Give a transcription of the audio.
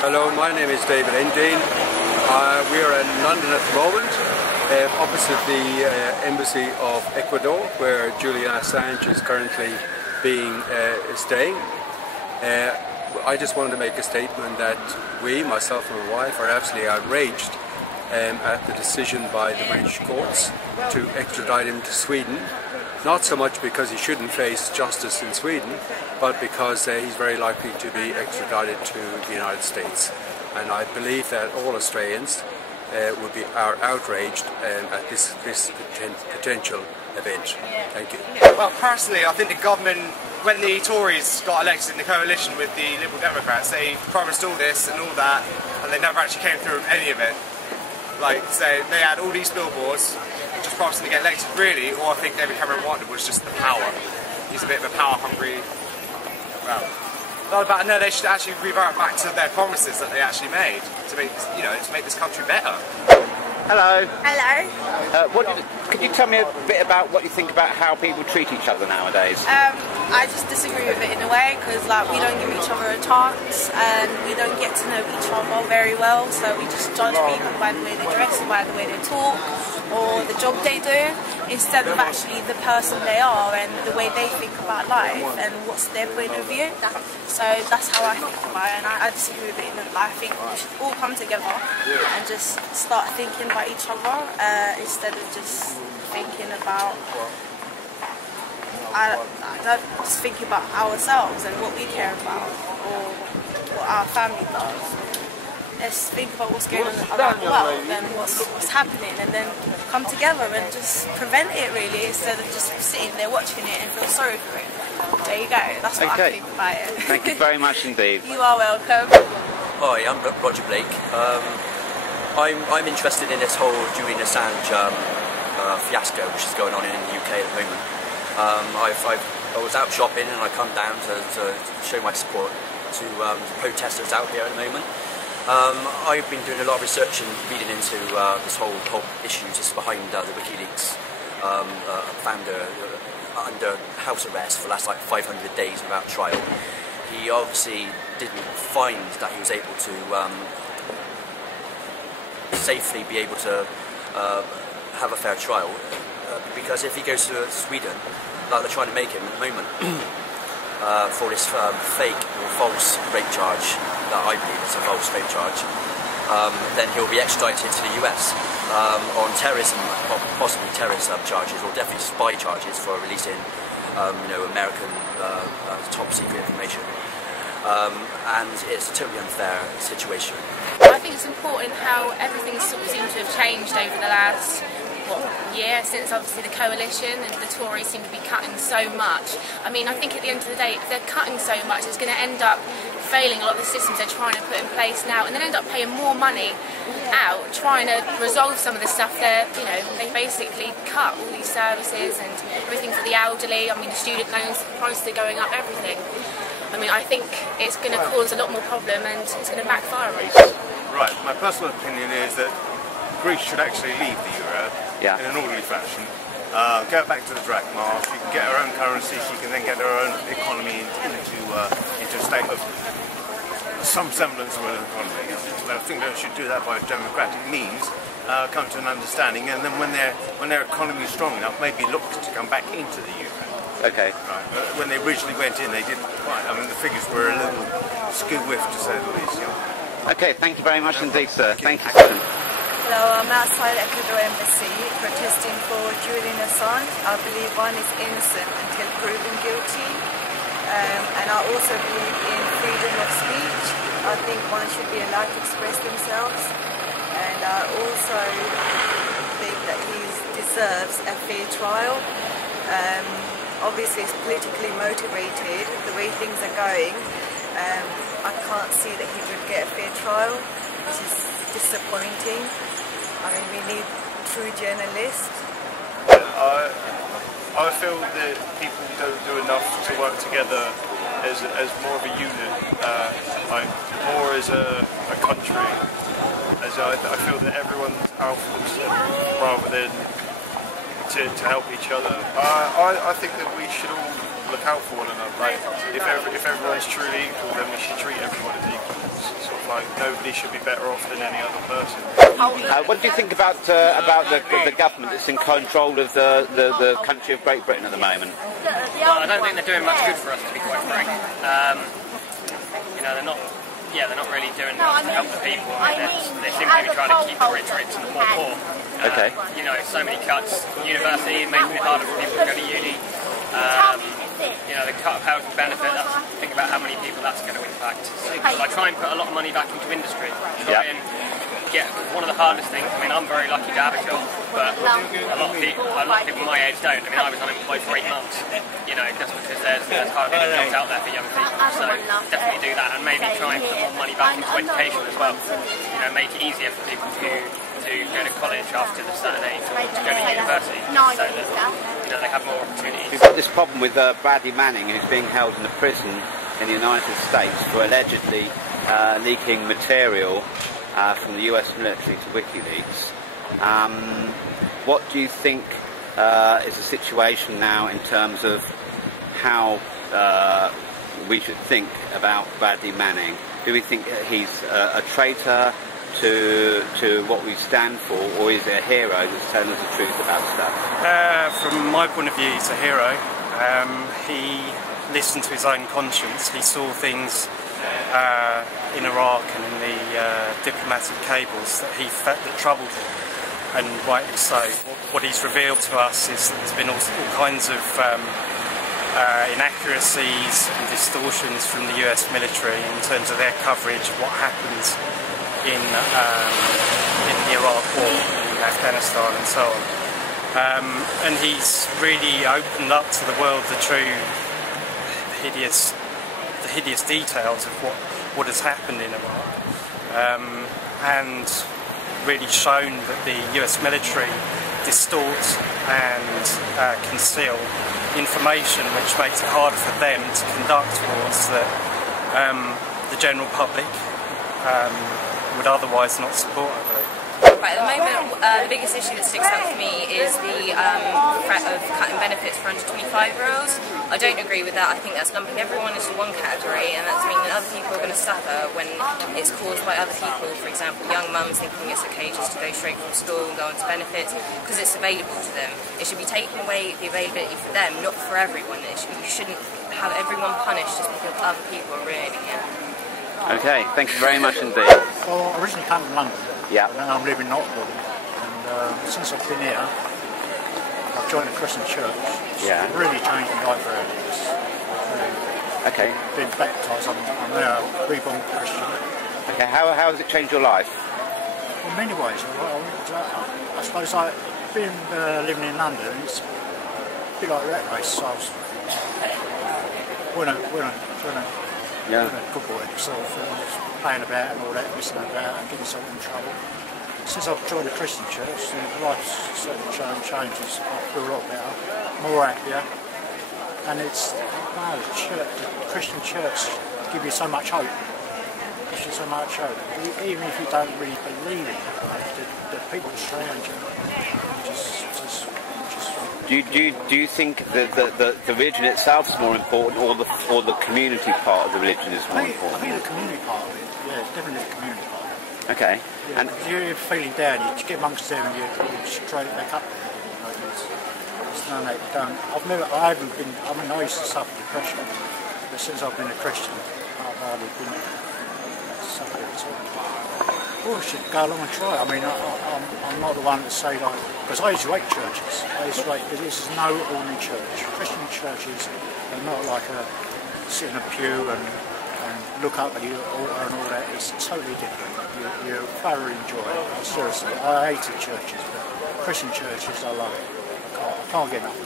Hello, my name is David Endine. We are in London at the moment, opposite the Embassy of Ecuador, where Julian Assange is currently staying. I just wanted to make a statement that we, myself and my wife, are absolutely outraged at the decision by the British courts to extradite him to Sweden. Not so much because he shouldn't face justice in Sweden, but because he's very likely to be extradited to the United States. And I believe that all Australians are outraged at this potential event. Thank you. Well, personally, I think the government, when the Tories got elected in the coalition with the Liberal Democrats, they promised all this and all that, and they never actually came through with any of it. Like, so they had all these billboards, just promising to get elected, really. All I think David Cameron wanted was just the power. He's a bit of a power-hungry. Well, no, they should actually revert back to their promises that they actually made to make, to make this country better. Hello. Hello. Could you tell me a bit about what you think about how people treat each other nowadays? I just disagree with it in a way, because we don't give each other a chance and we don't get to know each other very well, so we just judge people by the way they dress, by the way they talk, or the job they do, instead of actually the person they are and the way they think about life and what's their point of view. So that's how I think about it, and I disagree with it. I think we should all come together and just start thinking about each other instead of just thinking about just thinking about ourselves and what we care about or what our family does. Let's think about what's going on around the world and what's happening, and then come together and just prevent it, really, instead of just sitting there watching it and feel sorry for it. There you go, that's what I think about it. Thank you very much indeed. You are welcome. Hi, I'm Roger Blake. I'm interested in this whole Julian Assange fiasco which is going on in the UK at the moment. I was out shopping and I come down to show my support to protesters out here at the moment. I've been doing a lot of research and reading into this whole issue just behind the WikiLeaks founder under house arrest for the last 500 days without trial. He obviously didn't find that he was able to safely be able to have a fair trial, because if he goes to Sweden, like they're trying to make him at the moment, for this fake or false rape charge, that I believe is a false rape charge, then he'll be extradited to the US on terrorism, possibly terrorism charges, or definitely spy charges for releasing American top secret information. And it's a totally unfair situation. I think it's important how everything sort of seems to have changed over the last year, since obviously the coalition and the Tories seem to be cutting so much. I mean, I think at the end of the day, if they're cutting so much, it's going to end up failing a lot of the systems they're trying to put in place now, and then end up paying more money out trying to resolve some of the stuff they basically cut all these services and everything for the elderly. I mean, the student loans, the prices are going up, everything. I mean, I think it's going to cause a lot more problem and it's going to backfire on us. Right, my personal opinion is that Greece should actually leave the euro in an orderly fashion. Go back to the drachma. She can get her own currency. She can then get her own economy into a state of some semblance of an economy. I think they should do that by democratic means. Come to an understanding, and then when their economy is strong enough, maybe look to come back into the euro. Okay. Right. But when they originally went in, they didn't quite. I mean, the figures were a little skew-whiff, to say the least. Okay. Thank you very much indeed, sir. Thank you. Hello, I'm outside Ecuador Embassy protesting for Julian Assange. I believe one is innocent until proven guilty, and I also believe in freedom of speech. I think one should be allowed to express themselves, and I also think that he deserves a fair trial. Obviously it's politically motivated, the way things are going. I can't see that he would get a fair trial, which is disappointing. I mean, we need true journalists. I feel that people don't do enough to work together as more of a unit, more as a country. I feel that everyone's out for themselves rather than to help each other. I think that we should all look out for one another. Like, if everyone's truly equal, then we should treat everyone as equal. It's sort of like nobody should be better off than any other person. What do you think about the government that's in control of the country of Great Britain at the moment? Well, I don't think they're doing much good for us, to be quite frank. You know, they're not really doing much to help the people. I mean, they seem to be trying to keep the rich rich and the poor poor. Okay. You know, so many cuts. University, making it harder for people to go to uni. You know, the cut of housing benefit, think about how many people that's going to impact. So I try and put a lot of money back into industry. Try and get, one of the hardest things, I mean, I'm very lucky to have a job, but a lot of people my age don't. I mean, I was unemployed for 8 months, you know, just because there's hardly any jobs out there for young people. So definitely do that, and maybe try and put more money back into education as well. You know, make it easier for people to go to college after a certain age, or to go to university, so that, you know, they have more opportunities. We've got this problem with Bradley Manning, who's being held in a prison in the United States for allegedly leaking material from the US military to WikiLeaks. What do you think is the situation now in terms of how we should think about Bradley Manning? Do we think he's a traitor to what we stand for, or is it a hero that's telling us the truth about stuff? From my point of view, he's a hero. He listened to his own conscience. He saw things in Iraq and in the diplomatic cables that troubled him, and rightly so. What he's revealed to us is that there's been all kinds of inaccuracies and distortions from the US military in terms of their coverage of what happens in the Iraq War, in Afghanistan and so on. And he's really opened up to the world the true, hideous details of what has happened in Iraq, and really shown that the US military distort and conceal information which makes it harder for them to conduct wars that the general public would otherwise not support, I believe. Right, at the moment, the biggest issue that sticks out for me is the threat of cutting benefits for under 25-year-olds. I don't agree with that. I think that's lumping everyone into one category, and that's meaning that other people are going to suffer when it's caused by other people. For example, young mums thinking it's okay just to go straight from school and go on to benefits because it's available to them. It should be taking away the availability for them, not for everyone. You shouldn't have everyone punished just because other people are ruining it. Okay, thank you very much indeed. Well, I originally came from London. Yeah. And then I'm living in Oxford. And since I've been here, I've joined a Christian church. Yeah. It's really changed my life around. Okay. Been baptised. I'm now a reborn Christian. Okay. How has it changed your life? In many ways. I suppose being living in London, it's a bit like a rat race. So I was when a good boy myself, playing about and all that, messing about and getting myself in trouble. Since I've joined a Christian church, life's certainly shown changes. I feel a lot better, more happier, and it's the Christian church gives you so much hope. Gives you so much hope, even if you don't really believe in it. The people surround you. Do you think that the religion itself is more important, or the community part of the religion is more important? I think the community part of it, yeah, definitely the community part of it. Okay. Yeah, and if you're feeling down, you get amongst them and you straight back up. There's none that you don't. I used to suffer depression, but since I've been a Christian, I've hardly been suffering at all. Well, we should go along and try. I mean, I'm not the one to say like, because I used to hate churches. This is no ordinary church. Christian churches are not like sit in a pew and look up at you and all that. It's totally different. You thoroughly enjoy it. Seriously, I hated churches, but Christian churches, I love it. I can't get enough.